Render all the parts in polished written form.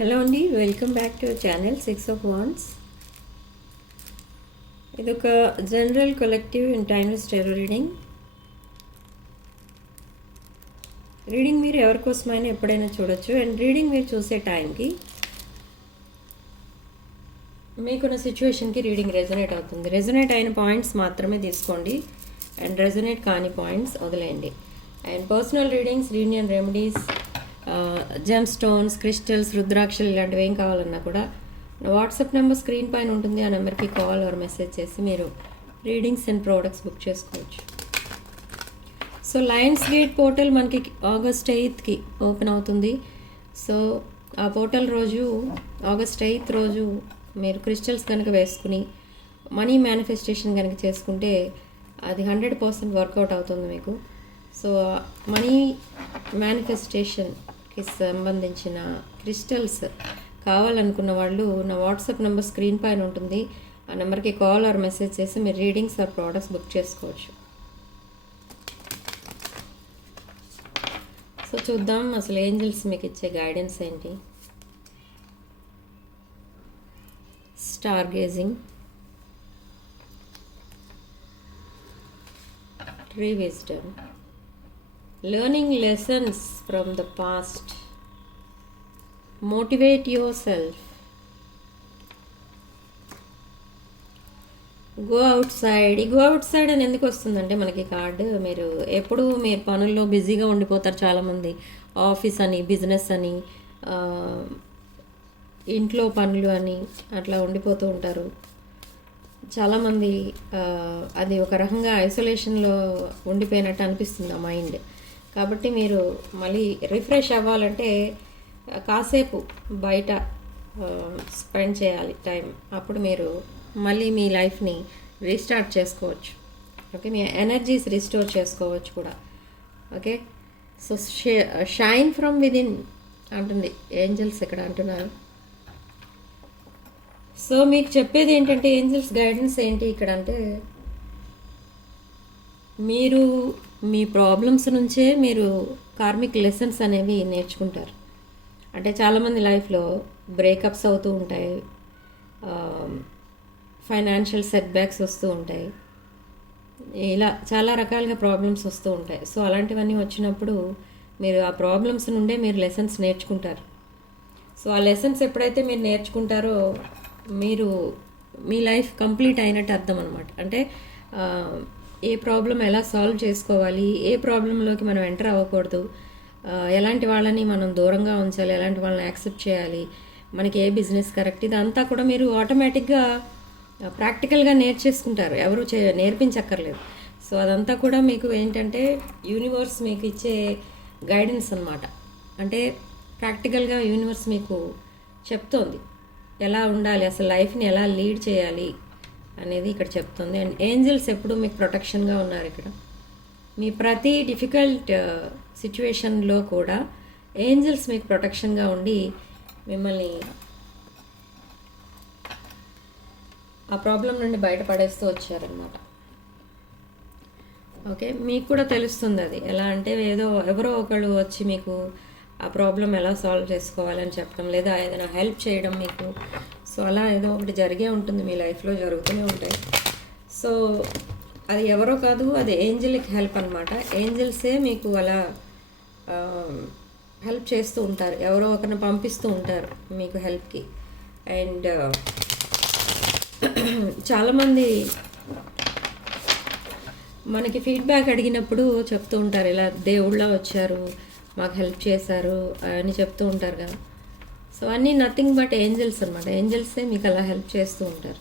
Hello అండి, welcome back to channel 6 of Wands. ఇది ఒక general collective and timeless tarot reading మీరు ఎవరికోసమైనా ఎప్పుడైనా చూడొచ్చు. అండ్ రీడింగ్ మీరు చూసే టైంకి మీకున్న సిచ్యువేషన్కి రీడింగ్ రెజొనేట్ అవుతుంది. రెజొనేట్ అయిన పాయింట్స్ మాత్రమే తీసుకోండి అండ్ రెజొనేట్ కాని పాయింట్స్ వదిలేయండి. And personal readings, reunion remedies, gem stones, crystals, రుద్రాక్షలు ఇలాంటివి ఏం కావాలన్నా కూడా నా వాట్సాప్ నెంబర్ స్క్రీన్ పైన ఉంటుంది. ఆ నెంబర్కి కాల్ ఆర్ మెసేజ్ చేసి మీరు రీడింగ్స్ అండ్ ప్రోడక్ట్స్ బుక్ చేసుకోవచ్చు. సో లయన్స్ గేట్ పోర్టల్ మనకి August 8th ఓపెన్ అవుతుంది. సో ఆ పోర్టల్ రోజు August 8th రోజు మీరు క్రిస్టల్స్ కనుక వేసుకుని మనీ మేనిఫెస్టేషన్ కనుక చేసుకుంటే అది 100% వర్కౌట్ అవుతుంది మీకు. సో మనీ మేనిఫెస్టేషన్కి సంబంధించిన క్రిస్టల్స్ కావాలనుకున్న వాళ్ళు నా వాట్సాప్ నెంబర్ స్క్రీన్ పైన ఉంటుంది. ఆ నెంబర్కి కాల్ ఆర్ మెసేజ్ చేసి మీరు రీడింగ్స్ ఆర్ ప్రోడక్ట్స్ బుక్ చేసుకోవచ్చు. సో చూద్దాం అసలు ఏంజల్స్ మీకు ఇచ్చే గైడెన్స్ ఏంటి. Star gazing, tree wisdom, learning lessons from the past, motivate yourself, go out side. ఈ గో అవుట్ సైడ్ అని ఎందుకు వస్తుందంటే మనకి కార్డు, మీరు ఎప్పుడు మీరు పనుల్లో బిజీగా ఉండిపోతారు. చాలామంది ఆఫీస్ అని, బిజినెస్ అని, ఇంట్లో పనులు అని అట్లా ఉండిపోతూ ఉంటారు. చాలామంది అది ఒక రకంగా ఐసోలేషన్లో ఉండిపోయినట్టు అనిపిస్తుంది ఆ మైండ్. కాబట్టి మీరు మళ్ళీ రిఫ్రెష్ అవ్వాలంటే కాసేపు బయట స్పెండ్ చేయాలి టైం. అప్పుడు మీరు మళ్ళీ మీ లైఫ్ని రీస్టార్ట్ చేసుకోవచ్చు. ఓకే, మీ ఎనర్జీస్ రిస్టోర్ చేసుకోవచ్చు కూడా. Okay, so shine from within అంటుంది ఏంజల్స్ ఇక్కడ అంటున్నారు. సో మీకు చెప్పేది ఏంటంటే ఏంజల్స్ గైడెన్స్ ఏంటి ఇక్కడ అంటే, మీరు మీ ప్రాబ్లమ్స్ నుంచే మీరు కార్మిక్ లెసన్స్ అనేవి నేర్చుకుంటారు. అంటే చాలామంది లైఫ్లో బ్రేకప్స్ అవుతూ ఉంటాయి, ఫైనాన్షియల్ సెట్బ్యాక్స్ వస్తూ ఉంటాయి, ఇలా చాలా రకాలుగా ప్రాబ్లమ్స్ వస్తూ ఉంటాయి. సో అలాంటివన్నీ వచ్చినప్పుడు మీరు ఆ ప్రాబ్లమ్స్ నుండే మీరు లెసన్స్ నేర్చుకుంటారు. సో ఆ లెసన్స్ ఎప్పుడైతే మీరు నేర్చుకుంటారో మీరు మీ లైఫ్ కంప్లీట్ అయినట్టు అర్థం అనమాట. అంటే ఏ ప్రాబ్లం ఎలా సాల్వ్ చేసుకోవాలి, ఏ ప్రాబ్లంలోకి మనం ఎంటర్ అవ్వకూడదు, ఎలాంటి వాళ్ళని మనం దూరంగా ఉంచాలి, ఎలాంటి వాళ్ళని యాక్సెప్ట్ చేయాలి, మనకి ఏ బిజినెస్ కరెక్ట్, ఇదంతా కూడా మీరు ఆటోమేటిక్గా ప్రాక్టికల్గా నేర్చేసుకుంటారు. ఎవరు నేర్పించక్కర్లేదు. సో అదంతా కూడా మీకు ఏంటంటే యూనివర్స్ మీకు ఇచ్చే గైడెన్స్ అనమాట. అంటే ప్రాక్టికల్గా యూనివర్స్ మీకు చెప్తోంది ఎలా ఉండాలి, అసలు లైఫ్ని ఎలా లీడ్ చేయాలి అనేది ఇక్కడ చెప్తుంది. అండ్ ఏంజల్స్ ఎప్పుడు మీకు ప్రొటెక్షన్గా ఉన్నారు. ఇక్కడ మీ ప్రతి డిఫికల్ట్ సిచ్యువేషన్లో కూడా ఏంజల్స్ మీకు ప్రొటెక్షన్గా ఉండి మిమ్మల్ని ఆ ప్రాబ్లం నుండి బయటపడేస్తూ వచ్చారనమాట. ఓకే, మీకు కూడా తెలుస్తుంది అది ఎలా అంటే, ఎవరో ఒకళ్ళు వచ్చి మీకు ఆ ప్రాబ్లం ఎలా సాల్వ్ చేసుకోవాలని చెప్పడం, లేదా ఏదైనా హెల్ప్ చేయడం మీకు. సో అలా ఏదో ఒకటి జరిగే ఉంటుంది, మీ లైఫ్లో జరుగుతూనే ఉంటాయి. సో అది ఎవరో కాదు, అది ఏంజలిక్ హెల్ప్ అనమాట. ఏంజల్సే మీకు అలా హెల్ప్ చేస్తూ ఉంటారు, ఎవరో ఒకరిని పంపిస్తూ ఉంటారు మీకు హెల్ప్కి. అండ్ చాలామంది మనకి ఫీడ్బ్యాక్ అడిగినప్పుడు చెప్తూ ఉంటారు, ఇలా దేవుళ్ళ వచ్చారు మాకు హెల్ప్ చేశారు అని చెప్తూ ఉంటారు కదా. సో అన్నీ నథింగ్ బట్ ఏంజల్స్ అనమాట. ఏంజల్సే మీకు అలా హెల్ప్ చేస్తూ ఉంటారు.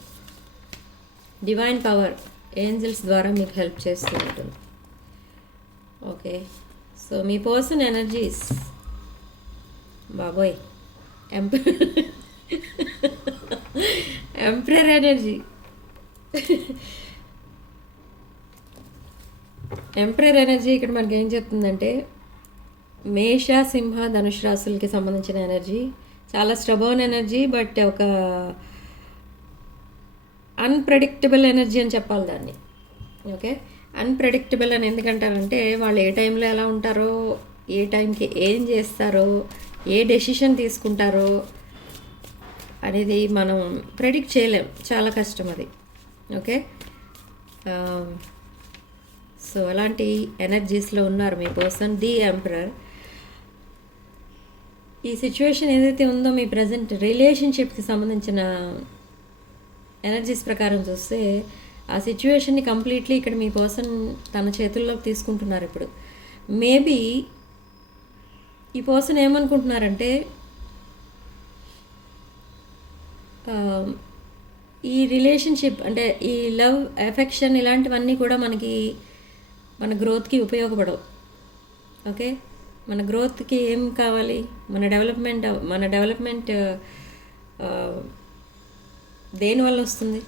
డివైన్ పవర్ ఏంజల్స్ ద్వారా మీకు హెల్ప్ చేస్తూ ఉంటుంది. ఓకే, సో మీ పర్సన్ ఎనర్జీస్, బాబోయ్, ఎంప్రర్ ఎనర్జీ. ఎంప్రర్ ఎనర్జీ ఇక్కడ మనకి ఏం చెప్తుందంటే, మేష, సింహ, ధనుష్ రాశులకి సంబంధించిన ఎనర్జీ చాలా స్టబర్న్ ఎనర్జీ, బట్ ఒక అన్ప్రెడిక్టబుల్ ఎనర్జీ అని చెప్పాలి దాన్ని. ఓకే, అన్ప్రెడిక్టబుల్ అని ఎందుకంటారంటే వాళ్ళు ఏ టైంలో ఎలా ఉంటారో, ఏ టైంకి ఏం చేస్తారో, ఏ డెసిషన్ తీసుకుంటారో అనేది మనం ప్రెడిక్ట్ చేయలేం, చాలా కష్టం అది. ఓకే, సో అలాంటి ఎనర్జీస్లో ఉన్నారు మీ పర్సన్, ది ఎంపరర్. ఈ సిచ్యువేషన్ ఏదైతే ఉందో మీ ప్రజెంట్ రిలేషన్షిప్కి సంబంధించిన ఎనర్జీస్ ప్రకారం చూస్తే ఆ సిచ్యువేషన్ని కంప్లీట్లీ ఇక్కడ మీ పర్సన్ తన చేతుల్లోకి తీసుకుంటున్నారు. ఇప్పుడు మేబీ ఈ పర్సన్ ఏమనుకుంటున్నారంటే ఈ రిలేషన్షిప్ అంటే ఈ లవ్, ఎఫెక్షన్ ఇలాంటివన్నీ కూడా మన గ్రోత్కి ఉపయోగపడవు. ఓకే, మన గ్రోత్కి ఏం కావాలి, మన డెవలప్మెంట్ దేనివల్ల వస్తుంది?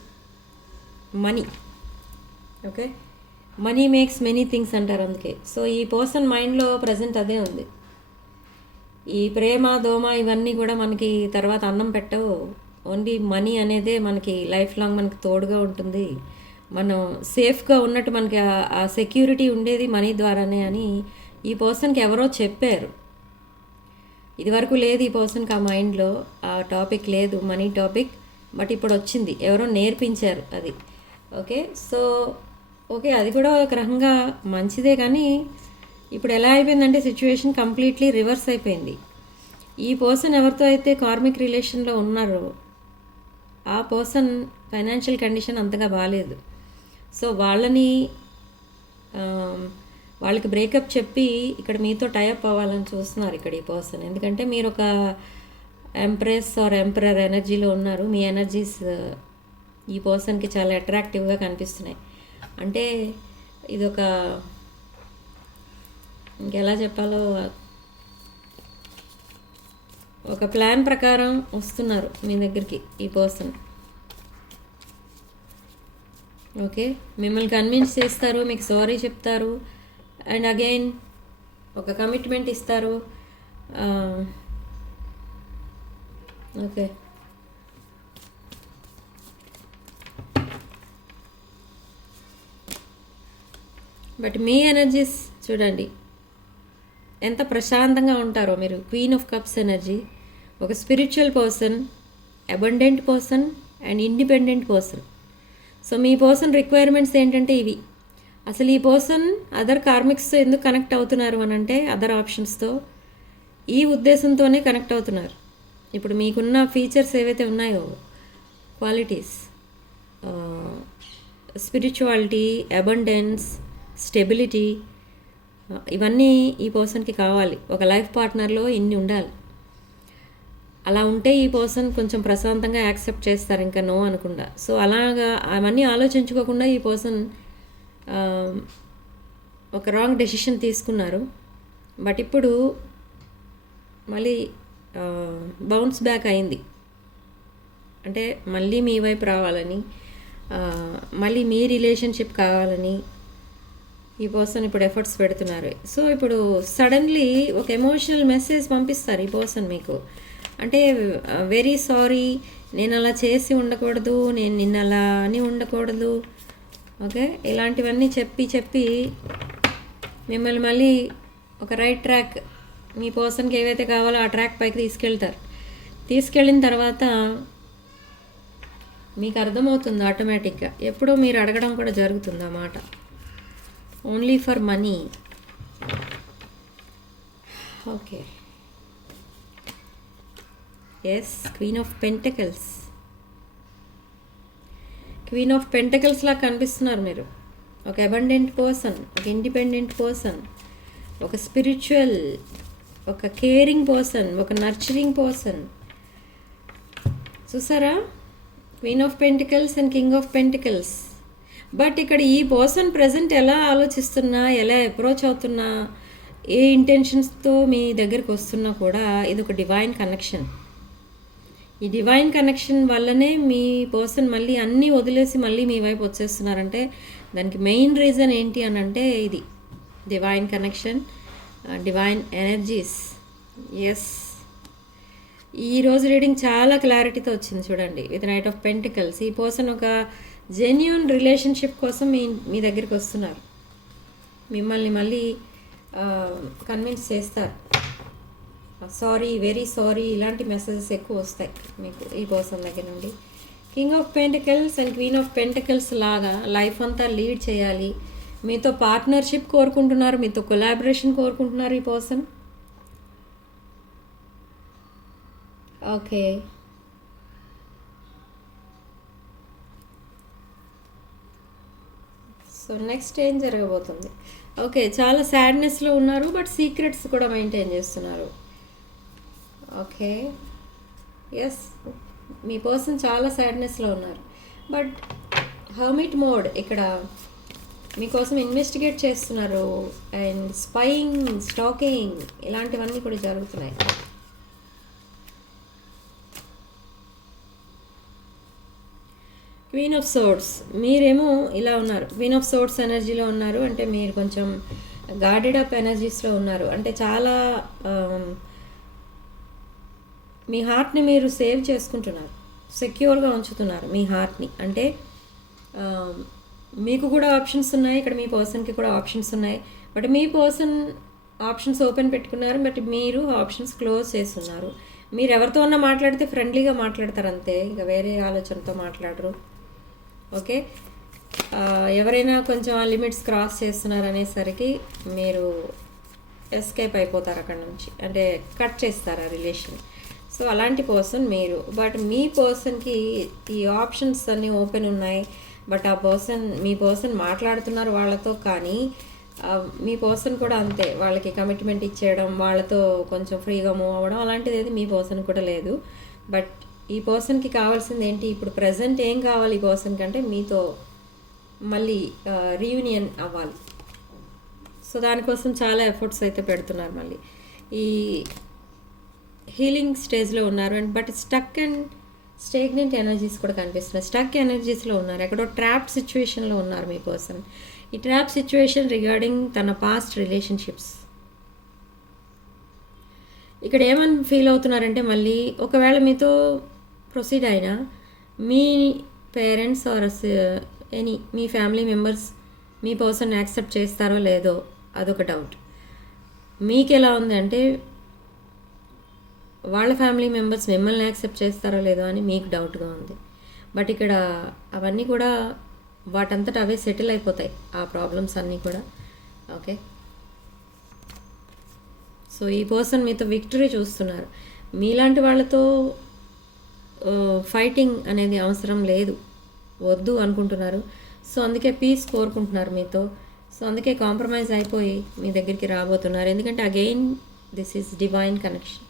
Money. Okay, money makes many things అంటారు అందుకే. సో ఈ పర్సన్ మైండ్లో ప్రజెంట్ అదే ఉంది. ఈ ప్రేమ, దోమ ఇవన్నీ కూడా మనకి తర్వాత అన్నం పెట్టవు. ఓన్లీ మనీ అనేదే మనకి లైఫ్ లాంగ్ మనకి తోడుగా ఉంటుంది. మనం సేఫ్గా ఉన్నట్టు మనకి ఆ సెక్యూరిటీ ఉండేది మనీ ద్వారానే అని ఈ పర్సన్కి ఎవరో చెప్పారు. ఇదివరకు లేదు ఈ పర్సన్కి, ఆ మైండ్లో ఆ టాపిక్ లేదు, మనీ టాపిక్. బట్ ఇప్పుడు వచ్చింది, ఎవరో నేర్పించారు అది. ఓకే, సో ఓకే, అది కూడా ఒక రకంగా మంచిదే. కానీ ఇప్పుడు ఎలా అయిపోయిందంటే సిచ్యువేషన్ కంప్లీట్లీ రివర్స్ అయిపోయింది. ఈ పర్సన్ ఎవరితో అయితే కార్మిక్ రిలేషన్లో ఉన్నారో ఆ పర్సన్ ఫైనాన్షియల్ కండిషన్ అంతగా బాగాలేదు. సో వాళ్ళకి బ్రేకప్ చెప్పి ఇక్కడ మీతో టైఅప్ అవ్వాలని చూస్తున్నారు ఇక్కడ ఈ పర్సన్. ఎందుకంటే మీరు ఒక ఎంప్రెస్ ఆర్ ఎంపరర్ ఎనర్జీలో ఉన్నారు. మీ ఎనర్జీస్ ఈ పర్సన్కి చాలా అట్రాక్టివ్గా కనిపిస్తున్నాయి. అంటే ఇదొక, ఇంకెలా చెప్పాలో, ఒక ప్లాన్ ప్రకారం వస్తున్నారు మీ దగ్గరికి ఈ పర్సన్. ఓకే, మిమ్మల్ని కన్విన్స్ చేస్తారు, మీకు సారీ చెప్తారు, అండ్ అగైన్ ఒక కమిట్మెంట్ ఇస్తారు. ఓకే, బట్ మీ ఎనర్జీస్ చూడండి ఎంత ప్రశాంతంగా ఉంటారో మీరు. క్వీన్ ఆఫ్ కప్స్ ఎనర్జీ, ఒక spiritual person, abundant person and independent person. So me person requirements ఏంటంటే ఇవి. అసలు ఈ పర్సన్ అదర్ కార్మిక్స్తో ఎందుకు కనెక్ట్ అవుతున్నారు అని అంటే, అదర్ ఆప్షన్స్తో, ఈ ఉద్దేశంతోనే కనెక్ట్ అవుతున్నారు. ఇప్పుడు మీకున్న ఫీచర్స్ ఏవైతే ఉన్నాయో, క్వాలిటీస్, స్పిరిచువాలిటీ, అబండెన్స్, స్టెబిలిటీ, ఇవన్నీ ఈ పర్సన్కి కావాలి. ఒక లైఫ్ పార్ట్నర్లో ఇన్ని ఉండాలి. అలా ఉంటే ఈ పర్సన్ కొంచెం ప్రశాంతంగా యాక్సెప్ట్ చేస్తారు, ఇంకా నో అనకుండా. సో అలాగా అవన్నీ ఆలోచించుకోకుండా ఈ పర్సన్ ఒక రాంగ్ డెసిషన్ తీసుకున్నారు. బట్ ఇప్పుడు మళ్ళీ బౌన్స్ బ్యాక్ అయింది. అంటే మళ్ళీ మీ వైపు రావాలని, మళ్ళీ మీ రిలేషన్షిప్ కావాలని ఈ పర్సన్ ఇప్పుడు ఎఫర్ట్స్ పెడుతున్నారు. సో ఇప్పుడు సడన్లీ ఒక ఎమోషనల్ మెసేజ్ పంపిస్తారు ఈ పర్సన్ మీకు. అంటే వెరీ సారీ, నేను అలా చేసి ఉండకూడదు, నేను నిన్న అలా అని ఉండకూడదు. ఓకే, ఇలాంటివన్నీ చెప్పి మిమ్మల్ని మళ్ళీ ఒక రైట్ ట్రాక్, మీ పర్సన్కి ఏవైతే కావాలో ఆ ట్రాక్ పైకి తీసుకెళ్తారు. తీసుకెళ్ళిన తర్వాత మీకు అర్థమవుతుంది ఆటోమేటిక్గా, ఎప్పుడో మీరు అడగడం కూడా జరుగుతుంది ఆ మాట. Only for money. Okay, yes, queen of pentacles. Queen of pentacles లా కనిపిస్తున్నారు మీరు. ఒక అబండెంట్ పర్సన్, ఒక ఇండిపెండెంట్ పర్సన్, ఒక స్పిరిచువల్, ఒక కేరింగ్ పర్సన్, ఒక నర్చరింగ్ పర్సన్. చూసారా, queen of pentacles and king of pentacles. But ఇక్కడ ఈ పర్సన్ ప్రజెంట్ ఎలా ఆలోచిస్తున్నా, ఎలా అప్రోచ్ అవుతున్నా, ఏ ఇంటెన్షన్స్తో మీ దగ్గరికి వస్తున్నా కూడా ఇది ఒక డివైన్ కనెక్షన్. ఈ డివైన్ కనెక్షన్ వల్లనే మీ పర్సన్ మళ్ళీ అన్నీ వదిలేసి మళ్ళీ మీ వైపు వచ్చేస్తున్నారంటే దానికి మెయిన్ రీజన్ ఏంటి అని అంటే ఇది divine connection, divine energies. Yes, ఈరోజు రీడింగ్ చాలా క్లారిటీతో వచ్చింది చూడండి. విత్ నైట్ ఆఫ్ పెంటికల్స్ ఈ పర్సన్ ఒక జెన్యూన్ రిలేషన్షిప్ కోసం మీ దగ్గరికి వస్తున్నారు. మిమ్మల్ని మళ్ళీ కన్విన్స్ చేస్తారు. సారీ, వెరీ సారీ ఇలాంటి మెసేజెస్ ఎక్కువ వస్తాయి మీకు ఈ పర్సన్ దగ్గర నుండి. King of pentacles and queen of pentacles లాగా లైఫ్ అంతా లీడ్ చేయాలి, మీతో పార్ట్నర్షిప్ కోరుకుంటున్నారు, మీతో కొలాబరేషన్ కోరుకుంటున్నారు ఈ పర్సన్. ఓకే, సో నెక్స్ట్ ఏం జరగబోతుంది? ఓకే, చాలా సాడ్నెస్లో ఉన్నారు, బట్ సీక్రెట్స్ కూడా మెయింటైన్ చేస్తున్నారు. ఓకే, ఎస్, మీ పర్సన్ చాలా సాడ్నెస్లో ఉన్నారు, బట్ హర్మిట్ మోడ్ ఇక్కడ మీకోసం ఇన్వెస్టిగేట్ చేస్తున్నారు, అండ్ స్పైయింగ్, స్టాకింగ్ ఇలాంటివన్నీ కూడా జరుగుతున్నాయి. క్వీన్ ఆఫ్ సోర్డ్స్, మీరేమో ఇలా ఉన్నారు, క్వీన్ ఆఫ్ సోర్డ్స్ ఎనర్జీలో ఉన్నారు, అంటే మీరు కొంచెం గార్డెడ్ అప్ ఎనర్జీస్లో ఉన్నారు, అంటే చాలా మీ హార్ట్ని మీరు సేవ్ చేసుకుంటున్నారు, సెక్యూర్గా ఉంచుతున్నారు మీ హార్ట్ని. అంటే మీకు కూడా ఆప్షన్స్ ఉన్నాయి, ఇక్కడ మీ పర్సన్కి కూడా ఆప్షన్స్ ఉన్నాయి, but me person options open పెట్టుకున్నారు, బట్ మీరు ఆప్షన్స్ క్లోజ్ చేస్తున్నారు. మీరు ఎవరితో ఉన్నా మాట్లాడితే ఫ్రెండ్లీగా మాట్లాడతారు అంతే, ఇంకా వేరే ఆలోచనతో మాట్లాడరు. ఓకే, ఎవరైనా కొంచెం ఆ లిమిట్స్ క్రాస్ చేస్తున్నారు అనేసరికి మీరు ఎస్కేప్ అయిపోతారు అక్కడ నుంచి, అంటే కట్ చేస్తారు ఆ రిలేషన్. సో అలాంటి పర్సన్ మీరు, బట్ మీ పర్సన్కి ఈ ఆప్షన్స్ అన్నీ ఓపెన్ ఉన్నాయి, బట్ ఆ పర్సన్, మీ పర్సన్ మాట్లాడుతున్నారు వాళ్ళతో, కానీ మీ పర్సన్ కూడా అంతే, వాళ్ళకి కమిట్మెంట్ ఇచ్చేయడం, వాళ్ళతో కొంచెం ఫ్రీగా మూవ్ అవ్వడం అలాంటిది ఏది మీ పర్సన్ కూడా లేదు. బట్ ఈ పర్సన్కి కావాల్సింది ఏంటి ఇప్పుడు ప్రజెంట్, ఏం కావాలి ఈ పర్సన్ కంటే మీతో మళ్ళీ రీయూనియన్ అవ్వాలి. సో దానికోసం చాలా ఎఫర్ట్స్ అయితే పెడుతున్నారు, మళ్ళీ ఈ హీలింగ్ స్టేజ్లో ఉన్నారు. And but stuck and stagnant energies కూడా కనిపిస్తున్నాయి, స్టక్ ఎనర్జీస్లో ఉన్నారు, ఎక్కడో ట్రాప్ సిచ్యువేషన్లో ఉన్నారు మీ పర్సన్. ఈ ట్రాప్ సిచ్యువేషన్ రిగార్డింగ్ తన పాస్ట్ రిలేషన్షిప్స్. ఇక్కడ ఏమని ఫీల్ అవుతున్నారంటే, మళ్ళీ ఒకవేళ మీతో ప్రొసీడ్ అయినా మీ పేరెంట్స్ ఆర్ ఎనీ మీ ఫ్యామిలీ మెంబర్స్ మీ పర్సన్ యాక్సెప్ట్ చేస్తారో లేదో అదొక డౌట్. మీకు ఎలా ఉంది అంటే వాళ్ళ ఫ్యామిలీ మెంబర్స్ మిమ్మల్ని యాక్సెప్ట్ చేస్తారో లేదో అని మీకు డౌట్గా ఉంది. బట్ ఇక్కడ అవన్నీ కూడా వాటంతట అవే సెటిల్ అయిపోతాయి, ఆ ప్రాబ్లమ్స్ అన్నీ కూడా. ఓకే, సో ఈ పర్సన్ మీతో విక్టరీ చూస్తున్నారు, మీలాంటి వాళ్ళతో ఫైటింగ్ అనేది అవసరం లేదు, వద్దు అనుకుంటున్నారు. సో అందుకే పీస్ కోరుకుంటున్నారు మీతో, సో అందుకే కాంప్రమైజ్ అయిపోయి మీ దగ్గరికి రాబోతున్నారు. ఎందుకంటే again this is divine connection.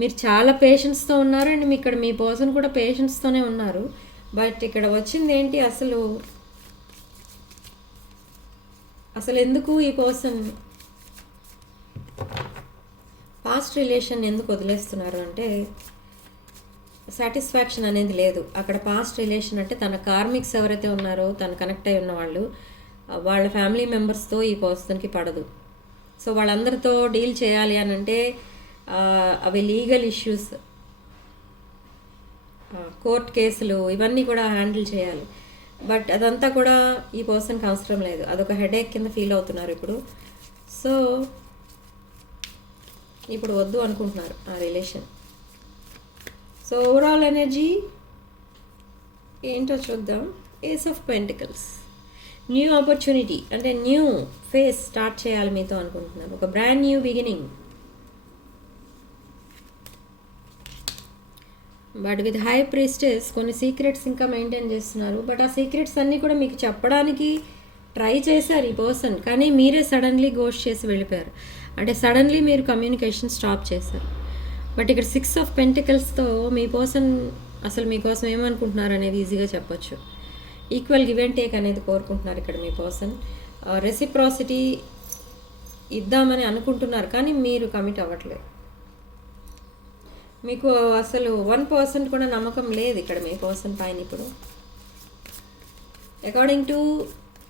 మీరు చాలా పేషెన్స్తో ఉన్నారు, అండ్ ఇక్కడ మీ పర్సన్ కూడా పేషెన్స్తోనే ఉన్నారు. బట్ ఇక్కడ వచ్చింది ఏంటి, అసలు ఎందుకు ఈ పర్సన్ పాస్ట్ రిలేషన్ ఎందుకు వదిలేస్తున్నారు అంటే, సాటిస్ఫాక్షన్ అనేది లేదు అక్కడ. పాస్ట్ రిలేషన్ అంటే తన కార్మిక్స్ ఎవరైతే ఉన్నారో, తను కనెక్ట్ అయి ఉన్న వాళ్ళు, వాళ్ళ ఫ్యామిలీ మెంబర్స్తో ఈ పర్సన్కి పడదు. సో వాళ్ళందరితో డీల్ చేయాలి అని అంటే అవి లీగల్ ఇష్యూస్, కోర్ట్ కేసులు ఇవన్నీ కూడా హ్యాండిల్ చేయాలి. బట్ అదంతా కూడా ఈ పర్సన్కి అవసరం లేదు, అదొక హెడేక్ కింద ఫీల్ అవుతున్నారు ఇప్పుడు. సో ఇప్పుడు వద్దు అనుకుంటున్నారు ఆ రిలేషన్. సో ఓవరాల్ ఎనర్జీ ఏంటో చూద్దాం. Ace of pentacles, new opportunity, అంటే న్యూ ఫేస్ స్టార్ట్ చేయాలి మీతో అనుకుంటున్నారు, ఒక brand new beginning. But with high priestess కొన్ని సీక్రెట్స్ ఇంకా మెయింటైన్ చేస్తున్నారు. బట్ ఆ సీక్రెట్స్ అన్నీ కూడా మీకు చెప్పడానికి ట్రై చేశారు ఈ పర్సన్, కానీ మీరే సడన్లీ గోస్ట్ చేసి వెళ్ళిపోయారు. అంటే సడన్లీ మీరు కమ్యూనికేషన్ స్టాప్ చేశారు. బట్ ఇక్కడ 6 ఆఫ్ పెంటికల్స్తో మీ పర్సన్ అసలు మీకోసం ఏమనుకుంటున్నారు అనేది ఈజీగా చెప్పొచ్చు. ఈక్వల్ గివ్ అండ్ టేక్ అనేది కోరుకుంటున్నారు ఇక్కడ మీ పర్సన్. రెసిప్రాసిటీ ఇద్దామని అనుకుంటున్నారు, కానీ మీరు కమిట్ అవ్వట్లేదు. మీకు అసలు 1% కూడా నమ్మకం లేదు ఇక్కడ మీ పర్సన్ పైన. ఇప్పుడు అకార్డింగ్ టు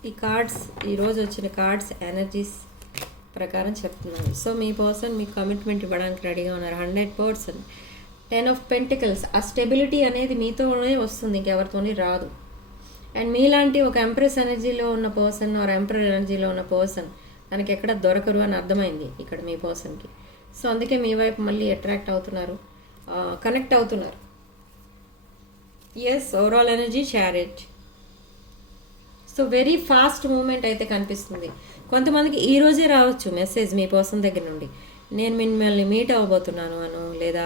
ఈ కార్డ్స్, ఈరోజు వచ్చిన కార్డ్స్ ఎనర్జీస్ ప్రకారం చెప్తున్నాను. సో మీ పర్సన్ మీకు కమిట్మెంట్ ఇవ్వడానికి రెడీగా ఉన్నారు 100%. 10 ఆఫ్ పెంటికల్స్, ఆ స్టెబిలిటీ అనేది మీతోనే వస్తుంది, ఇంకెవరితోనే రాదు. అండ్ మీలాంటి ఒక ఎంప్రెస్ ఎనర్జీలో ఉన్న పర్సన్ ఆర్ ఎంపరర్ ఎనర్జీలో ఉన్న పర్సన్ తనకి ఎక్కడ దొరకరు అని అర్థమైంది ఇక్కడ మీ పర్సన్కి. సో అందుకే మీ వైపు మళ్ళీ అట్రాక్ట్ అవుతున్నారు, కనెక్ట్ అవుతున్నారు. Yes, overall energy chariot. So very fast movement అయితే కనిపిస్తుంది. కొంతమందికి ఈ రోజే రావచ్చు మెసేజ్ మీ పర్సన్ దగ్గర నుండి, నేను మిమ్మల్ని మీట్ అవ్వబోతున్నాను అను, లేదా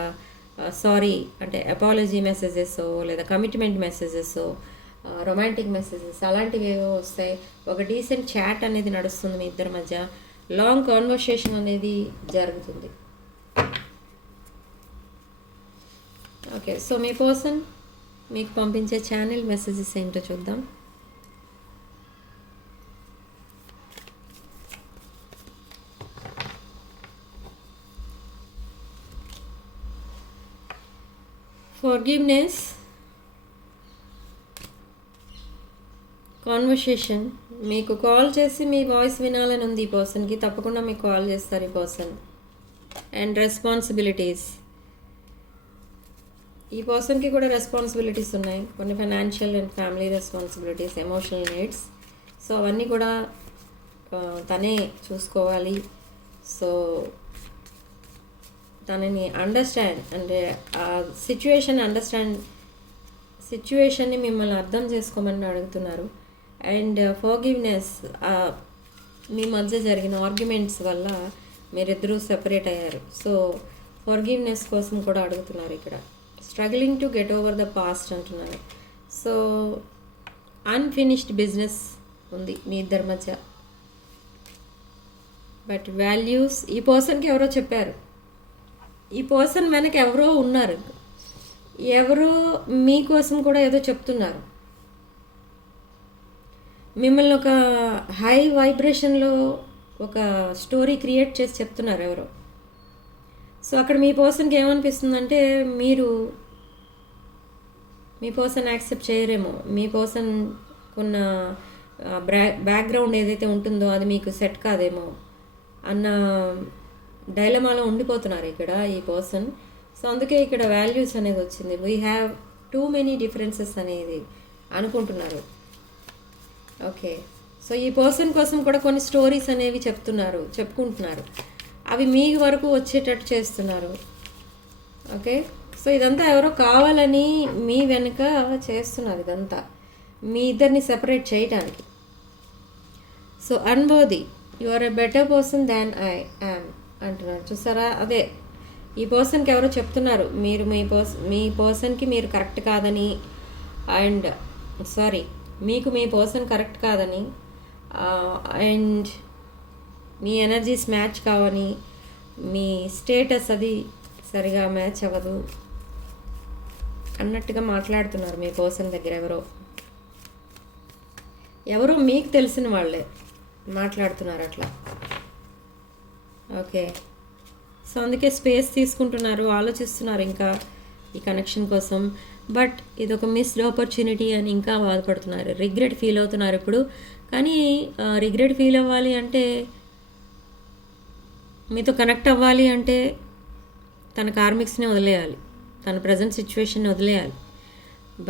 సారీ అంటే అపాలజీ మెసేజెస్, లేదా కమిట్మెంట్ మెసేజెస్, రొమాంటిక్ మెసేజెస్ అలాంటివి ఏవో వస్తాయి. ఒక డీసెంట్ చాట్ అనేది నడుస్తుంది మీ ఇద్దరి మధ్య, లాంగ్ కాన్వర్సేషన్ అనేది జరుగుతుంది. ఓకే, సో మీ పర్సన్ మీకు పంపించే ఛానల్ మెసేజెస్ ఏంటో చూద్దాం. Forgiveness, conversation. మీకు కాల్ చేసి మీ వాయిస్ వినాలని ఉంది ఈ పర్సన్కి, తప్పకుండా మీకు కాల్ చేస్తారు ఈ పర్సన్. అండ్ రెస్పాన్సిబిలిటీస్, ఈ పర్సన్కి కూడా రెస్పాన్సిబిలిటీస్ ఉన్నాయి, కొన్ని financial and family responsibilities, emotional needs. So అవన్నీ కూడా తనే చూసుకోవాలి. సో తనని అండర్స్టాండ్ అంటే ఆ సిచ్యువేషన్ని మిమ్మల్ని అర్థం చేసుకోమని అడుగుతున్నారు. అండ్ ఫర్గివ్నెస్, మీ మధ్య జరిగిన ఆర్గ్యుమెంట్స్ వల్ల మీరిద్దరూ సెపరేట్ అయ్యారు. సో ఫర్గివ్నెస్ కోసం కూడా అడుగుతున్నారు ఇక్కడ. Struggling to get over the past అంటున్నారు. సో అన్ఫినిష్డ్ బిజినెస్ ఉంది మీ ఇద్దరి మధ్య. బట్ వాల్యూస్, ఈ పర్సన్కి ఎవరో చెప్పారు, ఈ పర్సన్ వెనక ఎవరో ఉన్నారు, ఎవరో మీకోసం కూడా ఏదో చెప్తున్నారు, మిమ్మల్ని ఒక హై వైబ్రేషన్లో ఒక స్టోరీ క్రియేట్ చేసి చెప్తున్నారు ఎవరో. సో అక్కడ మీ పర్సన్కి ఏమనిపిస్తుందంటే మీ పర్సన్ యాక్సెప్ట్ చేయరేమో, మీ పర్సన్ కొన్న బ్యాక్గ్రౌండ్ ఏదైతే ఉంటుందో అది మీకు సెట్ కాదేమో అన్న డైలమాలో ఉండిపోతున్నారు ఇక్కడ ఈ పర్సన్. సో అందుకే ఇక్కడ వాల్యూస్ అనేది వచ్చింది. We have too many differences అనేది అనుకుంటున్నారు. ఓకే, సో ఈ పర్సన్ కోసం కూడా కొన్ని స్టోరీస్ అనేవి చెప్పుకుంటున్నారు, అవి మీ వరకు వచ్చేటట్టు చేస్తున్నారు. ఓకే, సో ఇదంతా ఎవరో కావాలని మీ వెనుక చేస్తున్నారు, ఇదంతా మీ ఇద్దరిని సెపరేట్ చేయడానికి. So unworthy, you are a better person than I am అంటున్నారు. చూసారా, అదే ఈ పర్సన్కి ఎవరో చెప్తున్నారు, మీరు మీ పర్సన్కి మీరు కరెక్ట్ కాదని, అండ్ సారీ మీకు మీ పర్సన్ కరెక్ట్ కాదని, అండ్ మీ ఎనర్జీస్ మ్యాచ్ కావని, మీ స్టేటస్ అది సరిగా మ్యాచ్ అవ్వదు అన్నట్టుగా మాట్లాడుతున్నారు మీ పర్సన్ దగ్గర. ఎవరో మీకు తెలిసిన వాళ్ళే మాట్లాడుతున్నారు అట్లా. ఓకే, సో అందుకే స్పేస్ తీసుకుంటున్నారు, ఆలోచిస్తున్నారు ఇంకా ఈ కనెక్షన్ కోసం. బట్ ఇది ఒక మిస్డ్ ఆపర్చునిటీ అని ఇంకా బాధపడుతున్నారు, రిగ్రెట్ ఫీల్ అవుతున్నారు ఇప్పుడు. కానీ రిగ్రెట్ ఫీల్ అవ్వాలి అంటే, మీతో కనెక్ట్ అవ్వాలి అంటే తన కార్మిక్స్ని వదిలేయాలి, తన ప్రజెంట్ సిచ్యువేషన్ని వదిలేయాలి.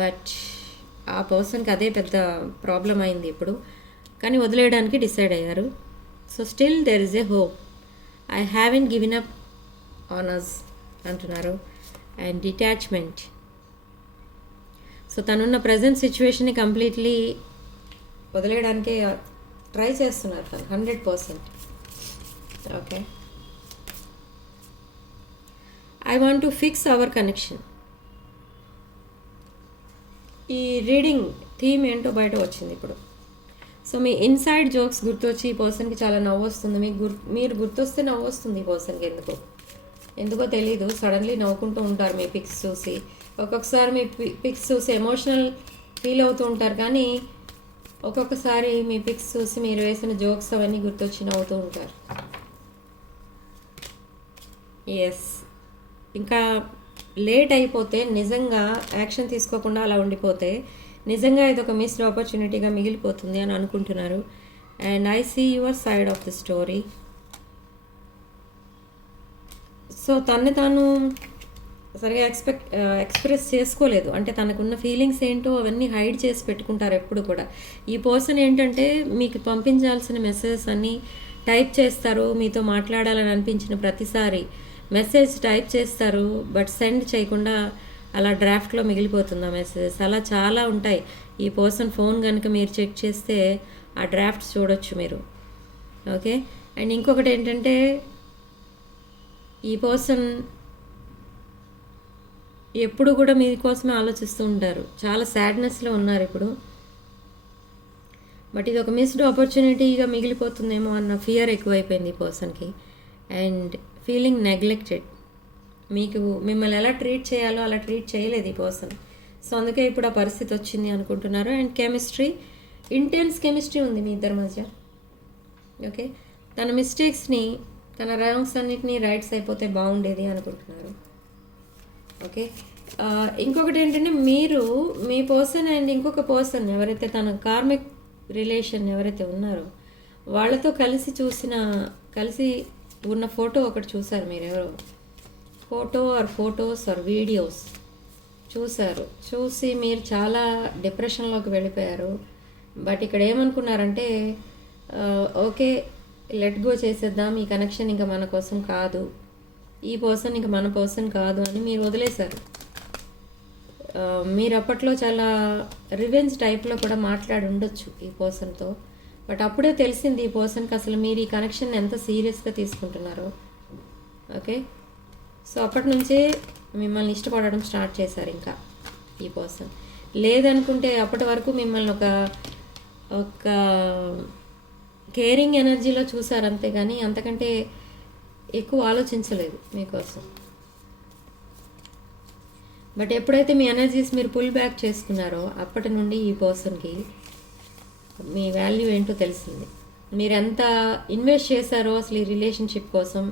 బట్ ఆ పర్సన్కి అదే పెద్ద ప్రాబ్లం అయింది ఇప్పుడు, కానీ వదిలేయడానికి డిసైడ్ అయ్యారు. So still there is a hope, I haven't given up on us అంటున్నారు. అండ్ డిటాచ్మెంట్, సో తనున్న ప్రజెంట్ సిచ్యువేషన్ని కంప్లీట్లీ వదిలేయడానికే ట్రై చేస్తున్నారు తను 100%. Okay, I want to fix our connection. ఈ రీడింగ్ థీమ్ ఏంటో బయట వచ్చింది ఇప్పుడు. సో మీ ఇన్సైడ్ జోక్స్ గుర్తొచ్చి ఈ పర్సన్కి చాలా నవ్వు వస్తుంది, మీరు గుర్తొస్తే నవ్వు వస్తుంది ఈ పర్సన్కి. ఎందుకో తెలీదు, సడన్లీ నవ్వుకుంటూ ఉంటారు మీ పిక్స్ చూసి. ఒక్కొక్కసారి మీ పిక్స్ చూసి ఎమోషనల్ ఫీల్ అవుతూ ఉంటారు, కానీ ఒక్కొక్కసారి మీ పిక్స్ చూసి మీరు వేసిన జోక్స్ అవన్నీ గుర్తొచ్చి నవ్వుతూ ఉంటారు. ఎస్, ఇంకా లేట్ అయిపోతే, నిజంగా యాక్షన్ తీసుకోకుండా అలా ఉండిపోతే నిజంగా ఇది ఒక మిస్డ్ ఆపర్చునిటీగా మిగిలిపోతుంది అని అనుకుంటున్నారు. And I see your side of the story. So తను సరిగా ఎక్స్ప్రెస్ చేసుకోలేదు, అంటే తనకున్న ఫీలింగ్స్ ఏంటో అవన్నీ హైడ్ చేసి పెట్టుకుంటారు ఎప్పుడు కూడా. ఈ పర్సన్ ఏంటంటే మీకు పంపించాల్సిన మెసేజెస్ అన్నీ టైప్ చేస్తారు, మీతో మాట్లాడాలని అనిపించిన ప్రతిసారి మెసేజ్ టైప్ చేస్తారు, బట్ సెండ్ చేయకుండా అలా డ్రాఫ్ట్లో మిగిలిపోతుంది ఆ మెసేజెస్. అలా చాలా ఉంటాయి. ఈ పర్సన్ ఫోన్ కనుక మీరు చెక్ చేస్తే ఆ డ్రాఫ్ట్స్ చూడొచ్చు మీరు. ఓకే. అండ్ ఇంకొకటి ఏంటంటే, ఈ పర్సన్ ఎప్పుడు కూడా మీకోసమే ఆలోచిస్తూ ఉంటారు. చాలా సాడ్నెస్లో ఉన్నారు ఇప్పుడు, బట్ ఇది ఒక మిస్డ్ ఆపర్చునిటీగా మిగిలిపోతుందేమో అన్న ఫియర్ ఎక్కువైపోయింది ఈ పర్సన్కి. And feeling neglected. మీకు మిమ్మల్ని ఎలా ట్రీట్ చేయాలో అలా ట్రీట్ చేయలేదు ఈ పర్సన్. సో అందుకే ఇప్పుడు ఆ పరిస్థితి వచ్చింది అనుకుంటున్నారు. అండ్ కెమిస్ట్రీ, ఇంటెన్స్ కెమిస్ట్రీ ఉంది మీ ఇద్దరి మధ్య. ఓకే. తన మిస్టేక్స్ని, తన రాంగ్స్ అన్నిటినీ రైట్స్ అయిపోతే బాగుండేది అనుకుంటున్నారు. ఓకే. ఇంకొకటి ఏంటంటే, మీరు మీ పర్సన్ అండ్ ఇంకొక పర్సన్ ఎవరైతే తన కార్మిక్ రిలేషన్ ఎవరైతే ఉన్నారో వాళ్ళతో కలిసి ఉన్న ఫోటో ఒకటి చూసారు మీరు. ఎవరో ఫోటోస్ ఆర్ వీడియోస్ చూసి మీరు చాలా డిప్రెషన్లోకి వెళ్ళిపోయారు. బట్ ఇక్కడ ఏమనుకున్నారంటే, ఓకే లెట్ గో చేసేద్దాం, ఈ కనెక్షన్ ఇంకా మన కోసం కాదు, ఈ పర్సన్ ఇంకా మన పర్సన్ కాదు అని మీరు వదిలేశారు. మీరు అప్పట్లో చాలా రివెంజ్ టైప్లో కూడా మాట్లాడి ఉండొచ్చు ఈ పర్సన్తో. బట్ అప్పుడే తెలిసింది ఈ పర్సన్కి అసలు మీరు ఈ కనెక్షన్ ఎంత సీరియస్గా తీసుకుంటున్నారో. ఓకే. సో అప్పటి నుంచే మిమ్మల్ని ఇష్టపడడం స్టార్ట్ చేశారు ఇంకా ఈ పర్సన్. లేదనుకుంటే అప్పటి వరకు మిమ్మల్ని ఒక కేరింగ్ ఎనర్జీలో చూసారు అంతే, కానీ అంతకంటే ఎక్కువ ఆలోచించలేదు మీకోసం. బట్ ఎప్పుడైతే మీ ఎనర్జీస్ మీరు పుల్ బ్యాక్ చేసుకున్నారో అప్పటి నుండి ఈ పర్సన్కి మీ వాల్యూ ఏంటో తెలిసింది. మీరు ఎంత ఇన్వెస్ట్ చేశారో అసలు ఈ రిలేషన్షిప్ కోసం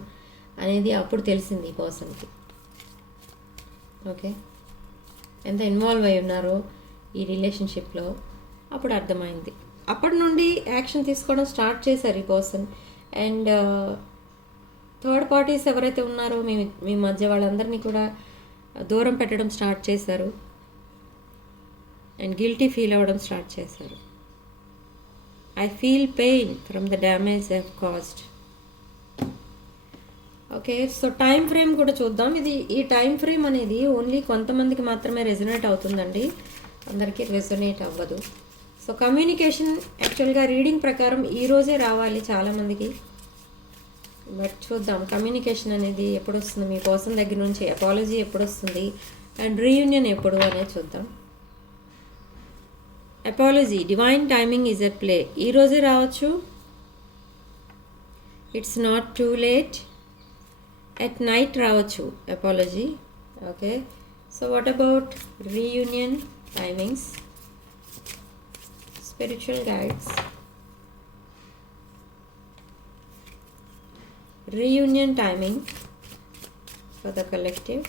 అనేది అప్పుడు తెలిసింది ఈ పర్సన్కి. ఓకే. ఎంత ఇన్వాల్వ్ అయి ఉన్నారో ఈ రిలేషన్షిప్లో అప్పుడు అర్థమైంది. అప్పటి నుండి యాక్షన్ తీసుకోవడం స్టార్ట్ చేశారు ఈ పర్సన్. అండ్ థర్డ్ పార్టీస్ ఎవరైతే ఉన్నారో మీ మధ్య వాళ్ళందరినీ కూడా దూరం పెట్టడం స్టార్ట్ చేశారు. అండ్ గిల్టీ ఫీల్ అవ్వడం స్టార్ట్ చేశారు. I feel pain from the damage I have caused. Okay. So time frame కూడా చూద్దాం. ఈ టైం ఫ్రేమ్ అనేది ఓన్లీ కొంతమందికి మాత్రమే రెజొనేట్ అవుతుందండి, అందరికీ రెజొనేట్ అవ్వదు. సో కమ్యూనికేషన్ యాక్చువల్గా రీడింగ్ ప్రకారం ఈరోజే రావాలి చాలామందికి. బట్ చూద్దాం కమ్యూనికేషన్ అనేది ఎప్పుడు వస్తుంది మీ పర్సన్ దగ్గర నుంచి, అపాలజీ ఎప్పుడు వస్తుంది అండ్ రీయూనియన్ ఎప్పుడు అనేది చూద్దాం. Apology, divine timing is at play. ఈరోజే రావచ్చు. It's not too late. At night రావచ్చు apology. Okay. So what about reunion timings, spiritual guides, reunion timing for the collective.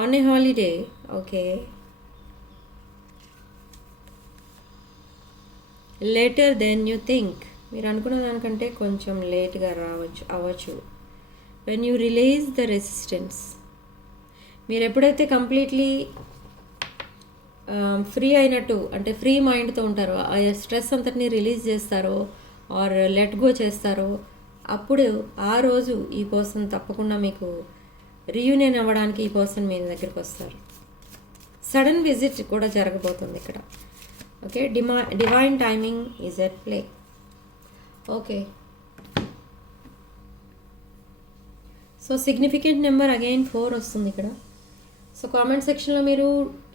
On a holiday. Okay. Later than you think. మీరు అనుకున్న దానికంటే కొంచెం లేట్గా అవ్వచ్చు. when you release the resistance. మీరు ఎప్పుడైతే completely free అయినట్టు, అంటే ఫ్రీ మైండ్తో ఉంటారో, ఆ స్ట్రెస్ అంతటినీ రిలీజ్ చేస్తారో ఆర్ లెట్ గో చేస్తారో, అప్పుడు ఆ రోజు ఈ పర్సన్ తప్పకుండా మీకు రీయూనియన్ అవ్వడానికి ఈ పర్సన్ మీ దగ్గరికి వస్తారు. సడన్ విజిట్ కూడా జరగబోతుంది ఇక్కడ. Okay. Divine timing is at play. Okay. So significant number again 4 వస్తుంది ఇక్కడ. సో కామెంట్ సెక్షన్లో మీరు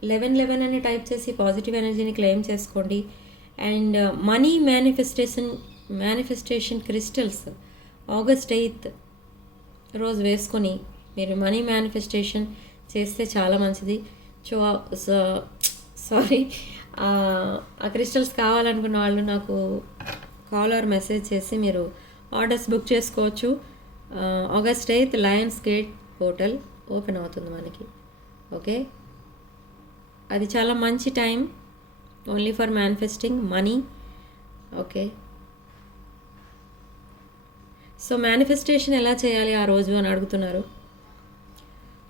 1111 అని టైప్ చేసి పాజిటివ్ ఎనర్జీని క్లెయిమ్ చేసుకోండి. And money manifestation crystals August 8th రోజు వేసుకొని మీరు మనీ మేనిఫెస్టేషన్ చేస్తే చాలా మంచిది. సారీ, ఆ క్రిస్టల్స్ కావాలనుకున్న వాళ్ళు నాకు కాల్ ఆర్ మెసేజ్ చేసి మీరు ఆర్డర్స్ బుక్ చేసుకోవచ్చు. August 8th Lions gate portal open అవుతుంది మనకి. ఓకే. అది చాలా మంచి time only for manifesting money. Okay. So manifestation ఎలా చేయాలి ఆ రోజు అని అడుగుతున్నారు.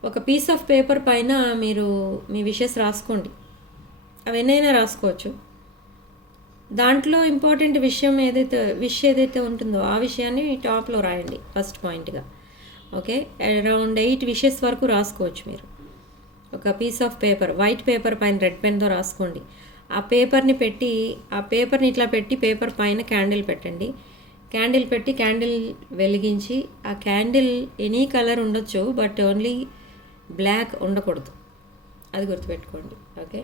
ఒక పీస్ ఆఫ్ పేపర్ పైన మీరు మీ విషెస్ రాసుకోండి. అవన్నైనా రాసుకోవచ్చు. దాంట్లో ఇంపార్టెంట్ విష్ ఏదైతే ఉంటుందో ఆ విషయాన్ని టాప్లో రాయండి ఫస్ట్ పాయింట్గా. ఓకే, అరౌండ్ 8 విషెస్ వరకు రాసుకోవచ్చు మీరు. ఒక piece of paper, white paper పైన రెడ్ పెన్తో రాసుకోండి. ఆ పేపర్ని ఇట్లా పెట్టి పేపర్ పైన క్యాండిల్ పెట్టండి. క్యాండిల్ పెట్టి క్యాండిల్ వెలిగించి, ఆ క్యాండిల్ ఎనీ కలర్ ఉండొచ్చు, బట్ ఓన్లీ బ్లాక్ ఉండకూడదు, అది గుర్తుపెట్టుకోండి. ఓకే,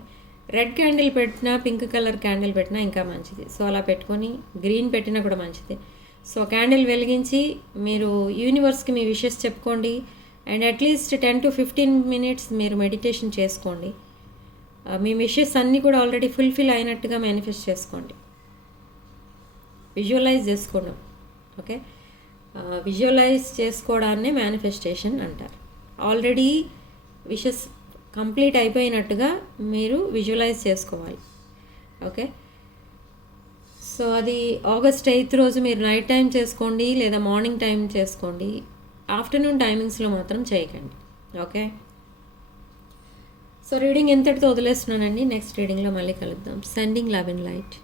రెడ్ క్యాండిల్ పెట్టినా పింక్ కలర్ క్యాండిల్ పెట్టినా ఇంకా మంచిది. సో అలా పెట్టుకొని గ్రీన్ పెట్టినా కూడా మంచిది. సో క్యాండిల్ వెలిగించి మీరు యూనివర్స్కి మీ విషెస్ చెప్పుకోండి. అండ్ అట్లీస్ట్ 10 to 15 minutes మీరు మెడిటేషన్ చేసుకోండి. మీ విషెస్ అన్నీ కూడా ఆల్రెడీ ఫుల్ఫిల్ అయినట్టుగా మేనిఫెస్ట్ చేసుకోండి, విజువలైజ్ చేసుకోండి. ఓకే, విజువలైజ్ చేసుకోవడాన్నే మేనిఫెస్టేషన్ అంటారు. ఆల్రెడీ విషెస్ కంప్లీట్ అయిపోయినట్టుగా మీరు విజువలైజ్ చేసుకోవాలి. ఓకే, సో అది August 8th రోజు మీరు నైట్ టైం చేసుకోండి లేదా మార్నింగ్ టైం చేసుకోండి, ఆఫ్టర్నూన్ టైమింగ్స్లో మాత్రం చేయకండి. ఓకే, సో రీడింగ్ ఎంతటితో వదిలేస్తున్నానండి. నెక్స్ట్ రీడింగ్లో మళ్ళీ కలుద్దాం. Sending love and light.